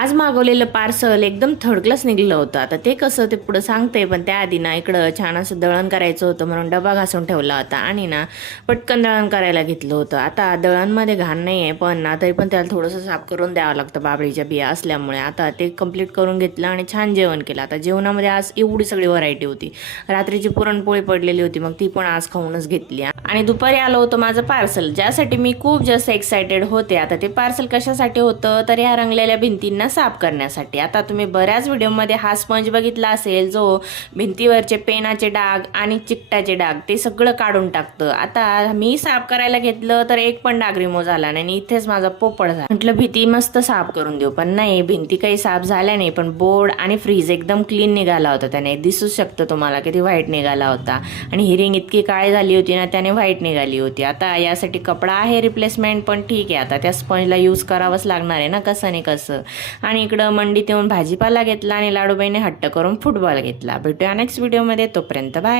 आज मागवलेलं पार्सल एकदम थर्ड क्लास निघलं होतं. आता ते कसं ते पुढं सांगते, पण त्याआधी ना इकडं छान असं दळण करायचं होतं म्हणून डबा घासून ठेवला होता आणि ना पटकन दळण करायला घेतलं होतं. आता दळणमध्ये घाण नाही आहे, पण ना तरी पण त्याला थोडंसं साफ करून द्यावं लागतं बाबळीच्या बिया असल्यामुळे. आता ते कंप्लीट करून घेतलं आणि छान जेवण केलं. आता जेवणामध्ये आज एवढी सगळी व्हरायटी होती. रात्रीची पुरणपोळी पडलेली होती, मग ती पण आज खाऊनच घेतली. आणि दुपारी आलं होतं माझं पार्सल, ज्यासाठी मी खूप जास्त एक्सायटेड होते. आता ते पार्सल कशासाठी होतं, तर या रंगलेल्या भिंतींना साफ करण्यासाठी. आता तुम्ही बऱ्याच व्हिडिओमध्ये हा स्पंज बघितला असेल, जो भिंतीवरचे पेनाचे डाग आणि चिकटाचे डाग ते सगळं काढून टाकतं. आता मी साफ करायला घेतलं तर एक पण डाग रिमूव्ह झाला नाही आणि इथेच माझा पोपट झाला. म्हटलं भिंती मस्त साफ करून देऊ, पण नाही, भिंती काही साफ झाल्या नाही. पण बोर्ड आणि फ्रीज एकदम क्लीन निघाला होता. त्याने दिसूच शकतं तुम्हाला किती व्हाईट निघाला होता. आणि ही रिंग इतकी काळी झाली होती ना, त्याने व्हाईट निघाली होती. आता यासाठी कपडा आहे रिप्लेसमेंट, पण ठीक आहे, आता त्या स्पंजला यूज करावंच लागणार आहे ना, कसं नाही कसं. आणि इकडं मंडीत येऊन भाजीपाला घेतला आणि लाडूबाईने हट्ट करून फुटबॉल घेतला. भेटूया नेक्स्ट व्हिडिओमध्ये, तोपर्यंत बाय.